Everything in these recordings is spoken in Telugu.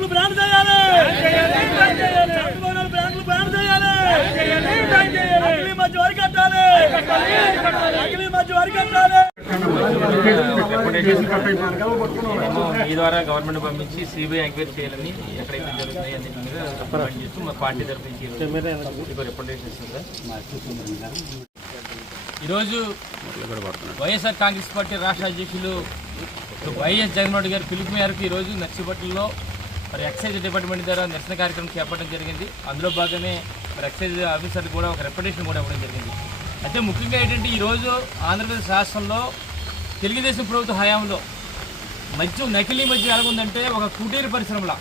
బ్రాండ్లు బ్రాండ్ చేయాలి, చంద్రబాబు బ్రాండ్లు బ్రాండ్ చేయాలి, నకిలీ మద్యం అరికట్టాలి, నకిలీ మద్యం అరికట్టాలి. ఈ ద్వారా గవర్నమెంట్ పంపించి సిబిఐ ఎంక్వైరీ చేయాలని ఎక్కడైతే జరుగుతున్నాయి అన్ని మీద చేస్తూ మా పార్టీ తరఫు రిప్రజెంటేషన్ ఇస్తుంది సార్. ఈరోజు వైఎస్ఆర్ కాంగ్రెస్ పార్టీ రాష్ట్ర అధ్యక్షులు వైఎస్ జగన్మోహన్ రెడ్డి గారి పిలుపు మేరకు ఈరోజు నర్సీపట్నంలో మరి ఎక్సైజ్ డిపార్ట్మెంట్ ద్వారా నిరసన కార్యక్రమం చేపట్టడం జరిగింది. అందులో భాగంగానే మరి ఎక్సైజ్ ఆఫీసర్ కూడా ఒక రిప్రజెంటేషన్ కూడా ఇవ్వడం జరిగింది. అయితే ముఖ్యంగా ఏంటంటే ఈరోజు ఆంధ్రప్రదేశ్ రాష్ట్రంలో తెలుగుదేశం ప్రభుత్వ హయాంలో మద్యం నకిలీ మద్యం ఎలాగుందంటే ఒక కుటీర పరిశ్రమల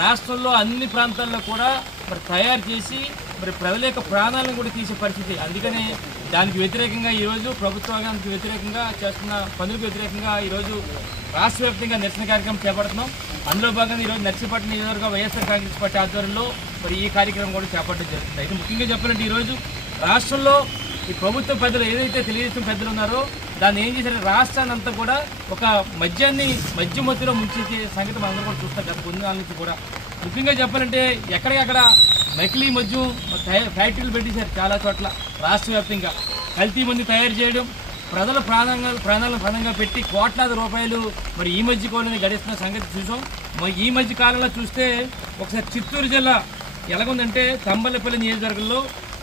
రాష్ట్రంలో అన్ని ప్రాంతాల్లో కూడా మరి తయారు చేసి మరి ప్రజల యొక్క ప్రాణాలను కూడా తీసే పరిస్థితి. అందుకనే దానికి వ్యతిరేకంగా ఈరోజు ప్రభుత్వానికి వ్యతిరేకంగా చేస్తున్న పనులకు వ్యతిరేకంగా ఈరోజు రాష్ట్ర వ్యాప్తంగా నిరసన కార్యక్రమం చేపడుతున్నాం. అందులో భాగంగా ఈరోజు నర్సీపట్నం నియోజకవర్గ వైఎస్ఆర్ కాంగ్రెస్ పార్టీ ఆధ్వర్యంలో మరి ఈ కార్యక్రమం కూడా చేపట్టడం జరుగుతుంది. అయితే ముఖ్యంగా చెప్పాలంటే ఈరోజు రాష్ట్రంలో ఈ ప్రభుత్వ పెద్దలు ఏదైతే తెలుగుదేశం పెద్దలు ఉన్నారో దాన్ని ఏం చేశారు, రాష్ట్రాన్ని అంతా కూడా ఒక మద్యం మత్తులో ముంచే సంగతి మనందరూ కూడా చూస్తారు గత కొన్ని నాలుగు నుంచి కూడా. ముఖ్యంగా చెప్పాలంటే ఎక్కడికక్కడ నకిలీ మద్యం ఫ్యాక్టరీలు పెట్టేశారు చాలా చోట్ల రాష్ట్ర వ్యాప్తంగా. కల్తీ మంది తయారు చేయడం, ప్రజల ప్రాణాలను పణంగా పెట్టి కోట్లాది రూపాయలు మరి ఈ మధ్య కాలంలో గడిస్తున్న సంగతి చూసాం. మరి ఈ మధ్య కాలంలో చూస్తే ఒకసారి చిత్తూరు జిల్లా ఎలాగుందంటే తంబలపల్లి నియోజకవర్గంలో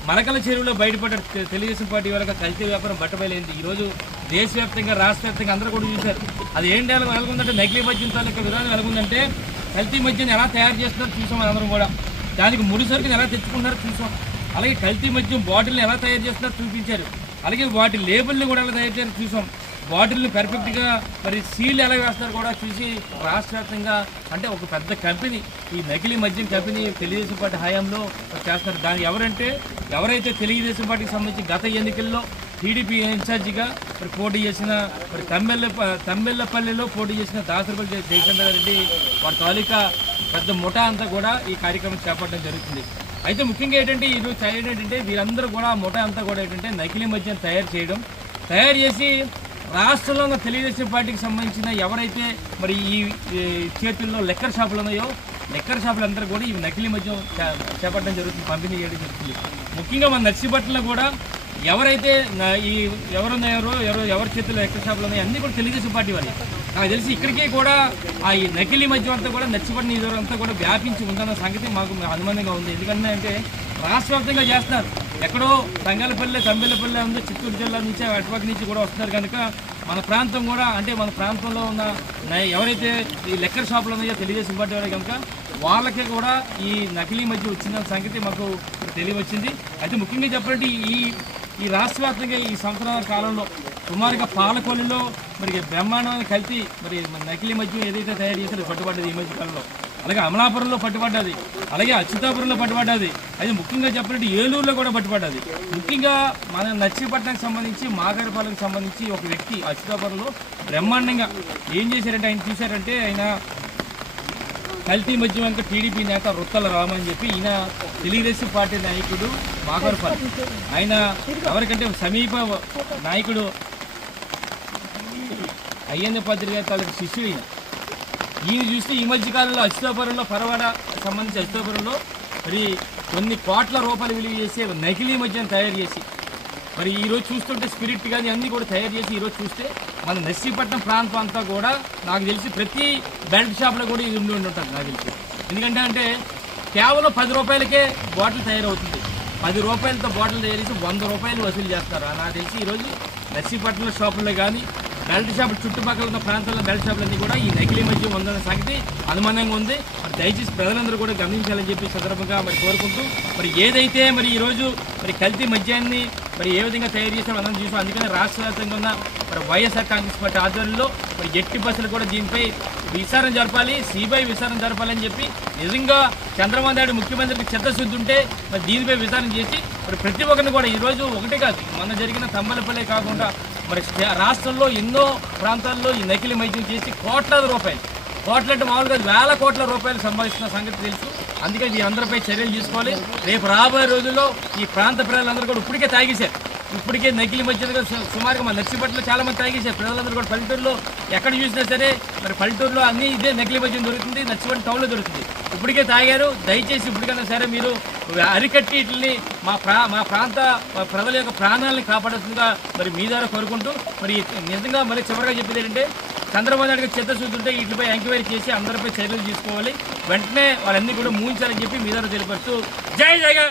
మరకల చెరువులో బయటపడ్డ తెలుగుదేశం పార్టీ వాళ్ళకి కల్తీ వ్యాపారం బట్టబయలైంది. ఈరోజు దేశవ్యాప్తంగా రాష్ట్ర వ్యాప్తంగా అందరూ కూడా చూశారు. అది ఏంటి ఎలాగుందంటే నకిలీ మద్యం తాలూకా విధానం ఎలాగుందంటే కల్తీ మద్యాన్ని ఎలా తయారు చేస్తున్నారో చూసాం అందరం కూడా. దానికి ముడి సరుకుని ఎలా తెచ్చుకున్నారో చూసాం. అలాగే కల్తీ మద్యం బాటిల్ని ఎలా తయారు చేస్తున్నారో చూపించారు. అలాగే వాటి లేబుల్ని కూడా ఎలా తయారు చేయాలో చూసాం. బాటిల్ని పర్ఫెక్ట్గా మరి సీల్ ఎలా వేస్తున్నారు కూడా చూసి రాష్ట్ర వ్యాప్తంగా అంటే ఒక పెద్ద కంపెనీ ఈ నకిలీ మద్యం కంపెనీ తెలుగుదేశం పార్టీ హయాంలో చేస్తున్నారు. దాని ఎవరైతే తెలుగుదేశం పార్టీకి సంబంధించి గత ఎన్నికల్లో టీడీపీ ఇన్ఛార్జిగా మరి పోటీ చేసిన మరి తమ్మెల్లపల్లిలో పోటీ చేసిన దాసరపల్లి జయచంద్రారెడ్డి వారి తాలూకా పెద్ద ముఠా అంతా కూడా ఈ కార్యక్రమం చేపట్టడం జరుగుతుంది. అయితే ముఖ్యంగా ఏంటంటే ఈరోజు ఏంటంటే వీరందరూ కూడా ముఠా అంతా కూడా ఏంటంటే నకిలీ మద్యం తయారు చేసి రాష్ట్రంలో ఉన్న తెలుగుదేశం పార్టీకి సంబంధించిన ఎవరైతే మరి ఈ చేతుల్లో లెక్కర్ షాపులు ఉన్నాయో లెక్కర్ షాపులందరూ కూడా ఈ నకిలీ మద్యం చేపట్టడం జరుగుతుంది, పంపిణీ చేయడం జరుగుతుంది. ముఖ్యంగా మన నర్సీపట్నంలో కూడా ఎవరైతే ఈ ఎవరి చేతుల్లో లెక్కర్ షాపులు ఉన్నాయో అన్నీ కూడా తెలుగుదేశం పార్టీ వాళ్ళు. నాకు తెలిసి ఇక్కడికే కూడా ఈ నకిలీ మద్యం అంతా కూడా నర్సీపట్నం నియోజకవర్గం అంతా కూడా వ్యాపించి ఉందన్న సంగతి మాకు అనుమానంగా ఉంది. ఎందుకంటే అంటే రాష్ట్ర వ్యాప్తంగా చేస్తున్నారు. ఎక్కడో తమ్మెల్లపల్లి ఉంది, చిత్తూరు జిల్లా నుంచి అటుపక్క నుంచి కూడా వస్తున్నారు కనుక మన ప్రాంతం కూడా అంటే మన ప్రాంతంలో ఉన్న ఎవరైతే ఈ లెక్కర్ షాపులు ఉన్నాయో తెలుగుదేశం పార్టీ వాళ్ళు కనుక వాళ్ళకి కూడా ఈ నకిలీ మద్యం వచ్చిన సంగతి మాకు తెలియవచ్చింది. అయితే ముఖ్యంగా చెప్పాలంటే ఈ రాష్ట్ర వ్యాప్తంగా ఈ సంవత్సరాల కాలంలో సుమారుగా పాలకొల్లులో మరి బ్రహ్మాండమైన కల్తీ మరి నకిలీ మద్యం ఏదైతే తయారు చేశారో పట్టుబడ్డది ఈ మధ్య కాలంలో. అలాగే అమలాపురంలో పట్టుబడ్డది, అలాగే అచ్యుతాపురంలో పట్టుబడ్డది. అయితే ముఖ్యంగా చెప్పాలంటే ఏలూరులో కూడా పట్టుబడ్డది. ముఖ్యంగా మన నర్సీపట్నానికి సంబంధించి మాగారిపాలెంకి సంబంధించి ఒక వ్యక్తి అచ్యుతాపురంలో బ్రహ్మాండంగా ఏం చేశారంటే ఆయన చూశారంటే ఆయన కల్తీ మద్యం వెనక టీడీపీ నేత రొత్తల రామ అని చెప్పి ఈయన తెలుగుదేశం పార్టీ నాయకుడు మాగారిపాలెం. ఆయన ఎవరికంటే సమీప నాయకుడు అయ్యన్న పత్రిక తాలూకు శిష్యుడు ఈయన చూస్తే ఈ మధ్యకాలంలో అచ్యుతాపురంలో సంబంధించి అచ్యుతాపురంలో మరి కొన్ని కోట్ల రూపాయలు విలువ చేసే నకిలీ మద్యం తయారు చేసి మరి ఈరోజు చూస్తుంటే స్పిరిట్ కానీ అన్నీ కూడా తయారు చేసి ఈరోజు చూస్తే మన నర్సీపట్నం ప్రాంతం అంతా కూడా నాకు తెలిసి ప్రతి బెల్ట్ షాప్లో కూడా ఇది ఉండి ఉంటుంది నాకు తెలిసి. ఎందుకంటే అంటే కేవలం 10 రూపాయలకే బాటిల్ తయారవుతుంది. 10 రూపాయలతో బాటిల్ తయారు చేసి 100 రూపాయలు వసూలు చేస్తారు. నాకు తెలిసి ఈరోజు నర్సీపట్నం షాపుల్లో కానీ బెల్ట్ షాపులు చుట్టుపక్కల ఉన్న ప్రాంతాల్లో బెల్ట్ షాపులన్నీ కూడా ఈ నకిలీ మద్యం ఉందన్న సంగతి అనుమానంగా ఉంది. మరి దయచేసి ప్రజలందరూ కూడా గమనించాలని చెప్పి సందర్భంగా మరి కోరుకుంటూ మరి ఏదైతే మరి ఈరోజు మరి కల్తీ మద్యాన్ని మరి ఏ విధంగా తయారు చేస్తామో అందరం చూసాం. అందుకని రాష్ట్ర వ్యాప్తంగా ఉన్న మరి వైఎస్ఆర్ కాంగ్రెస్ పార్టీ ఆధ్వర్యంలో మరి ఎట్టి బస్సులు కూడా దీనిపై విచారణ జరపాలి, సిబిఐ విచారణ జరపాలని చెప్పి నిజంగా చంద్రబాబు నాయుడు ముఖ్యమంత్రికి చిత్తశుద్ధి ఉంటే మరి దీనిపై విచారణ చేసి మరి ప్రతి ఒక్కరిని కూడా ఈరోజు ఒకటే కాదు మొన్న జరిగిన తమ్మలపల్లె కాకుండా మరి రాష్ట్రంలో ఎన్నో ప్రాంతాల్లో ఈ నకిలీ మద్యం చేసి కోట్లాది రూపాయలు కోట్లంటే మామూలుగా వేల కోట్ల రూపాయలు సంపాదిస్తున్న సంగతి తెలుసు. అందుకే ఈ అందరిపై చర్యలు తీసుకోవాలి. రేపు రాబోయే రోజుల్లో ఈ ప్రాంత ప్రజలందరూ కూడా ఇప్పటికే తాగేశారు. ఇప్పటికే నకిలీ మధ్యలో సుమారుగా మన నర్సీపట్నంలో చాలా మంది తాగేసారు. ప్రజలందరూ కూడా పల్లెటూరులో ఎక్కడ చూసినా సరే మరి పల్లెటూరులో అన్ని ఇదే నకిలీ మద్యం దొరుకుతుంది, నర్సీపట్నం టౌన్లో దొరుకుతుంది. ఇప్పటికే తాగారు. దయచేసి ఇప్పటికైనా సరే మీరు అరికట్టి వీటిని మా ప్రాంత ప్రజల యొక్క ప్రాణాలను కాపాడుతుందిగా మరి మీ ద్వారా కోరుకుంటూ, మరి నిజంగా మరి చివరిగా చెప్పేది ఏంటంటే చంద్రబాబు నాయుడు గారు చిత్తశుద్ధి ఉంటే వీటిపై ఎంక్వైరీ చేసి అందరిపై చర్యలు తీసుకోవాలి, వెంటనే వాళ్ళన్నీ కూడా మూయించాలని చెప్పి మీ ద్వారా తెలియపరుస్తూ జై జగన్.